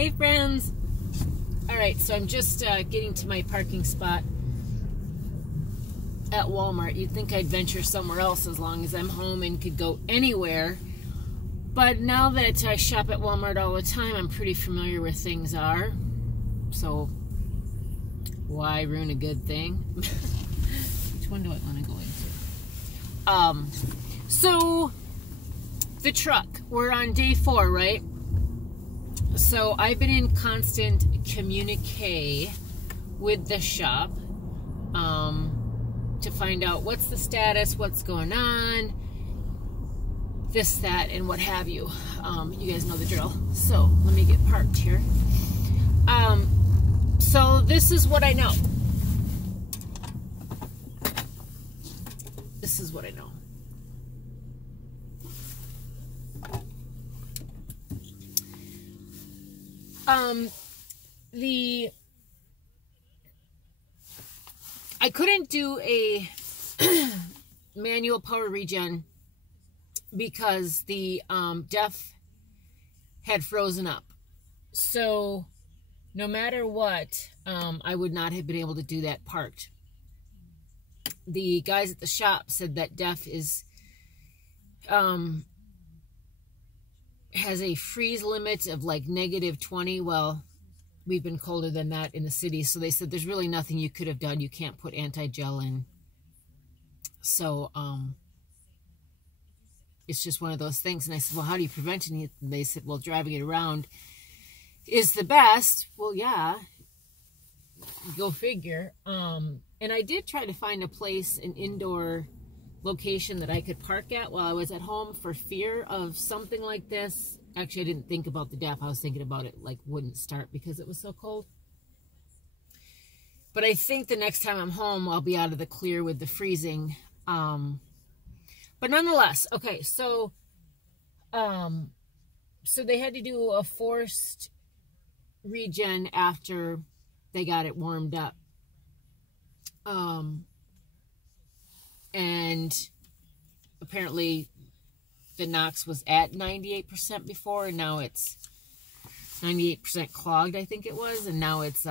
Hey friends! Alright, so I'm just getting to my parking spot at Walmart. You'd think I'd venture somewhere else as long as I'm home and could go anywhere. But now that I shop at Walmart all the time, I'm pretty familiar with things are. So, why ruin a good thing? Which one do I want to go into? So, the truck. We're on day 4, right? So I've been in constant communique with the shop to find out what's the status, what's going on, this, that, and what have you. You guys know the drill. So let me get parked here. So this is what I know. This is what I know. I couldn't do a manual power regen because the DEF had frozen up. So no matter what, I would not have been able to do that parked. The guys at the shop said that DEF is has a freeze limit of like -20. Well, we've been colder than that in the city, so they said there's really nothing you could have done. You can't put anti-gel in. So it's just one of those things. And I said, well, how do you prevent it? And they said, well, driving it around is the best. Well, yeah, go figure. And I did try to find a place, an indoor location that I could park at while I was at home for fear of something like this. Actually, I didn't think about the DEF. I was thinking about it like wouldn't start because it was so cold. But I think the next time I'm home, I'll be out of the clear with the freezing. But nonetheless, okay, so so they had to do a forced regen after they got it warmed up. And apparently the NOx was at 98% before, and now it's 98% clogged, I think it was, and now it's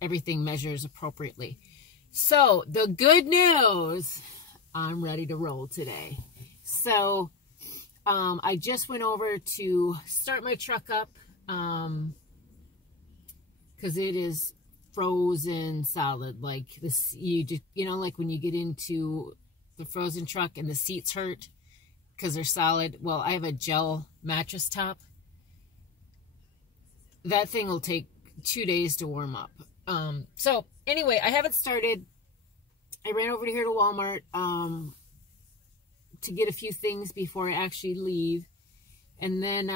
everything measures appropriately. So the good news, I'm ready to roll today. So I just went over to start my truck up because it is frozen solid. Like this, you know, like when you get into the frozen truck and the seats hurt because they're solid. Well, I have a gel mattress top. That thing will take 2 days to warm up. So anyway, I haven't started. I ran over here to Walmart to get a few things before I actually leave. And then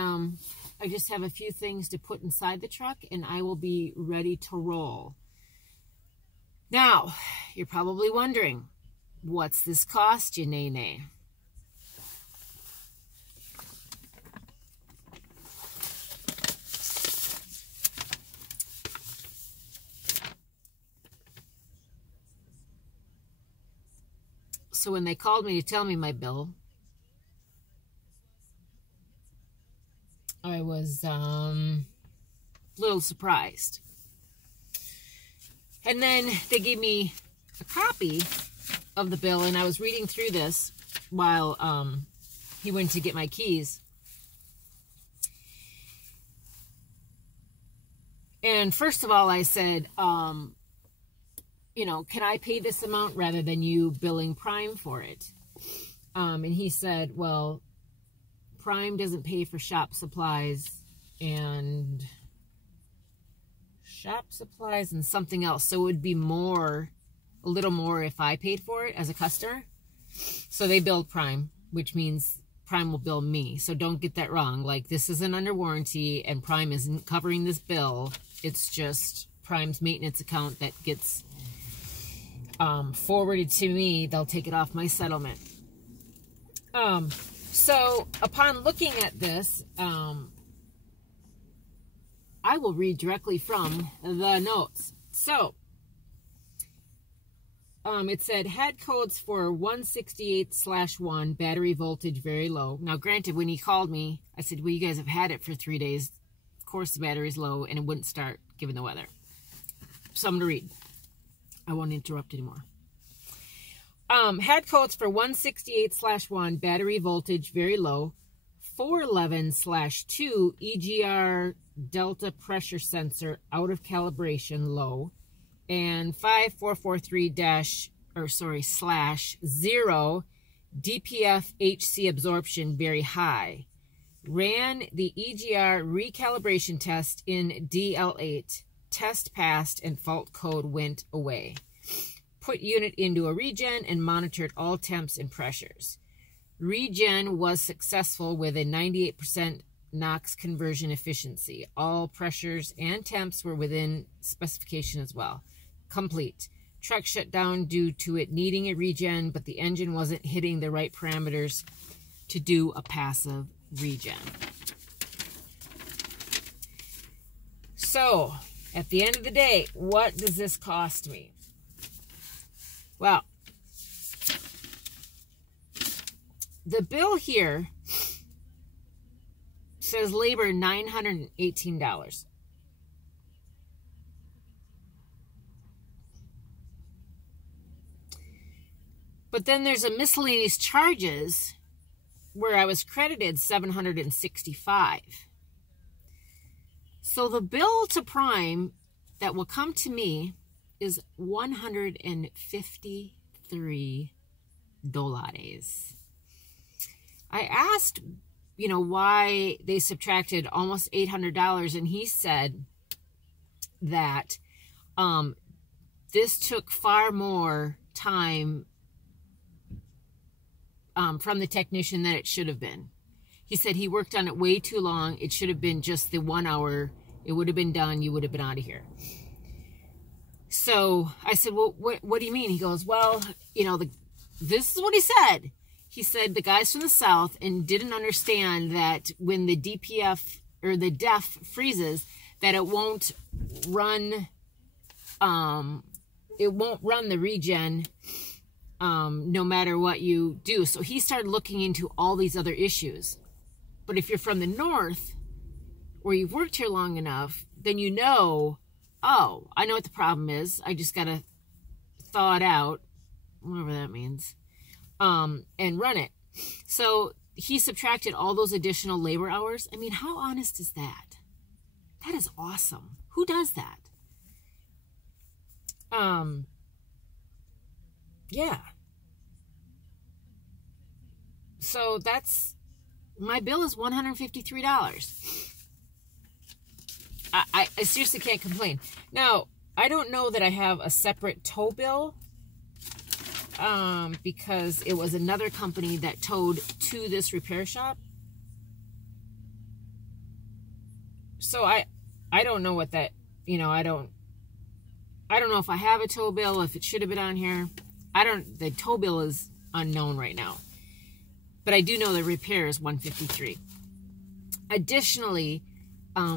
I just have a few things to put inside the truck and I will be ready to roll. Now, you're probably wondering, what's this cost you, Nene? So when they called me to tell me my bill, I was a little surprised. And then they gave me a copy of the bill, and I was reading through this while he went to get my keys. And first of all, I said, you know, can I pay this amount rather than you billing Prime for it? And he said, well, Prime doesn't pay for shop supplies and something else. So it would be more, a little more if I paid for it as a customer. So they billed Prime, which means Prime will bill me. So don't get that wrong. Like, this isn't under warranty and Prime isn't covering this bill. It's just Prime's maintenance account that gets forwarded to me. They'll take it off my settlement. So upon looking at this, I will read directly from the notes. So it said had codes for 168/1, battery voltage very low. Now, granted, when he called me, I said, well, you guys have had it for 3 days. course the battery's low and it wouldn't start given the weather. Something to read. I won't interrupt anymore. Head codes for 168/1, battery voltage very low. 411/2, EGR delta pressure sensor out of calibration, low. And 5443-0, DPF HC absorption very high. Ran the EGR recalibration test in DL8. Test passed and fault code went away. Put unit into a regen and monitored all temps and pressures. Regen was successful with a 98% NOx conversion efficiency. All pressures and temps were within specification as well. Complete. Truck shut down due to it needing a regen, but the engine wasn't hitting the right parameters to do a passive regen. So, at the end of the day, what does this cost me? Well, the bill here says labor $918. But then there's a miscellaneous charges where I was credited $765. So the bill to Prime that will come to me is $153. I asked, why they subtracted almost $800, and he said that this took far more time from the technician than it should have been. He said he worked on it way too long. It should have been just the 1 hour. It would have been done. You would have been out of here. So I said, well, what do you mean? He goes, well, this is what he said. He said the guys from the south and didn't understand that when the DPF or the DEF freezes, that it won't run the regen no matter what you do. So he started looking into all these other issues. But if you're from the north, or you've worked here long enough, then oh, I know what the problem is. I just got to thaw it out, whatever that means, and run it. So he subtracted all those additional labor hours. I mean, how honest is that? That is awesome. Who does that? Yeah. So my bill is $153. I seriously can't complain. Now, I don't know that I have a separate tow bill because it was another company that towed to this repair shop. So I don't know what that, I don't know if I have a tow bill, if it should have been on here. The tow bill is unknown right now. But I do know the repair is $153. Additionally,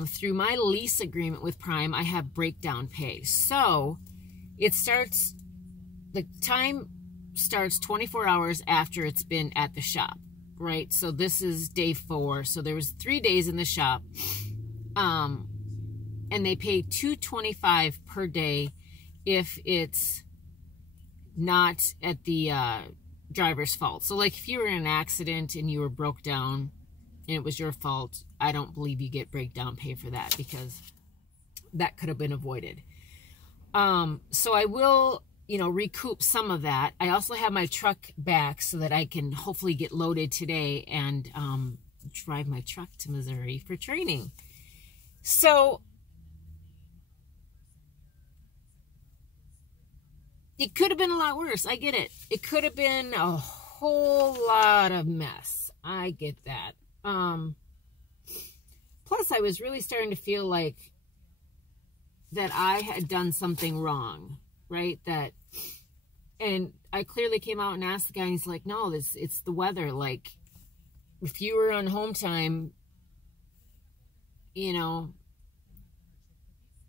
through my lease agreement with Prime, I have breakdown pay. So the time starts 24 hours after it's been at the shop, right? So this is day 4. So there was 3 days in the shop. And they pay $225 per day if it's not at the driver's fault. So like if you were in an accident and you were broke down and it was your fault, I don't believe you get breakdown pay for that because that could have been avoided. So I will, recoup some of that. I also have my truck back so that I can hopefully get loaded today and drive my truck to Missouri for training. So it could have been a lot worse. I get it. It could have been a whole lot of mess. I get that. Plus, I was really starting to feel like that I had done something wrong, right? And I clearly came out and asked the guy, and he's like, no, it's the weather. Like, if you were on home time,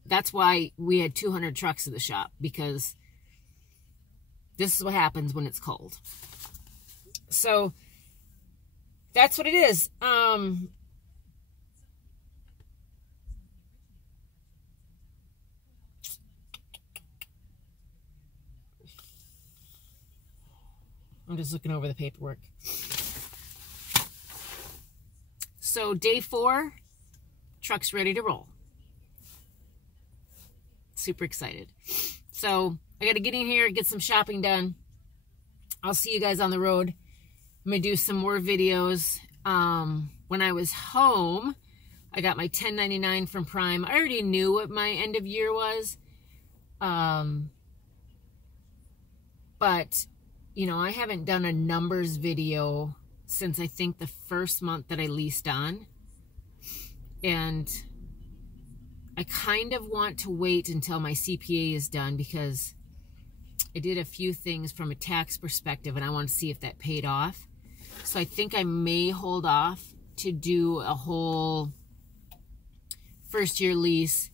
that's why we had 200 trucks in the shop, because this is what happens when it's cold. So that's what it is. I'm just looking over the paperwork. So day 4, truck's ready to roll. Super excited. So I got to get in here, get some shopping done. I'll see you guys on the road. I'm going to do some more videos. When I was home, I got my $10.99 from Prime. I already knew what my end of year was. But, you know, I haven't done a numbers video since I think the first month that I leased on. And I kind of want to wait until my CPA is done because I did a few things from a tax perspective and I want to see if that paid off. So I think I may hold off to do a whole first year lease,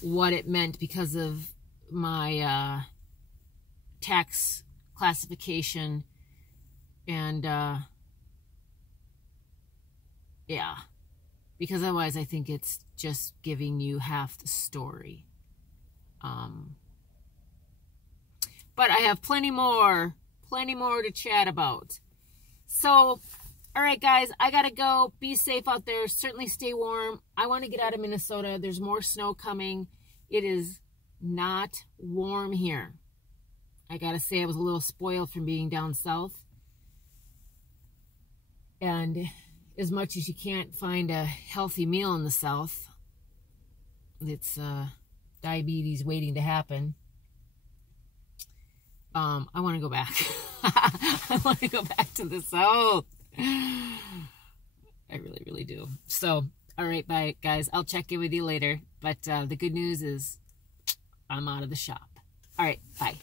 what it meant because of my tax classification, and yeah, because otherwise I think it's just giving you half the story. But I have plenty more to chat about. So, all right, guys, I gotta go. Be safe out there. Certainly stay warm. I want to get out of Minnesota. There's more snow coming. It is not warm here. I gotta say, I was a little spoiled from being down south. And as much as you can't find a healthy meal in the south, it's diabetes waiting to happen. I want to go back. I want to go back to the south. I really, really do. So, all right, bye, guys. I'll check in with you later. But the good news is I'm out of the shop. All right, bye.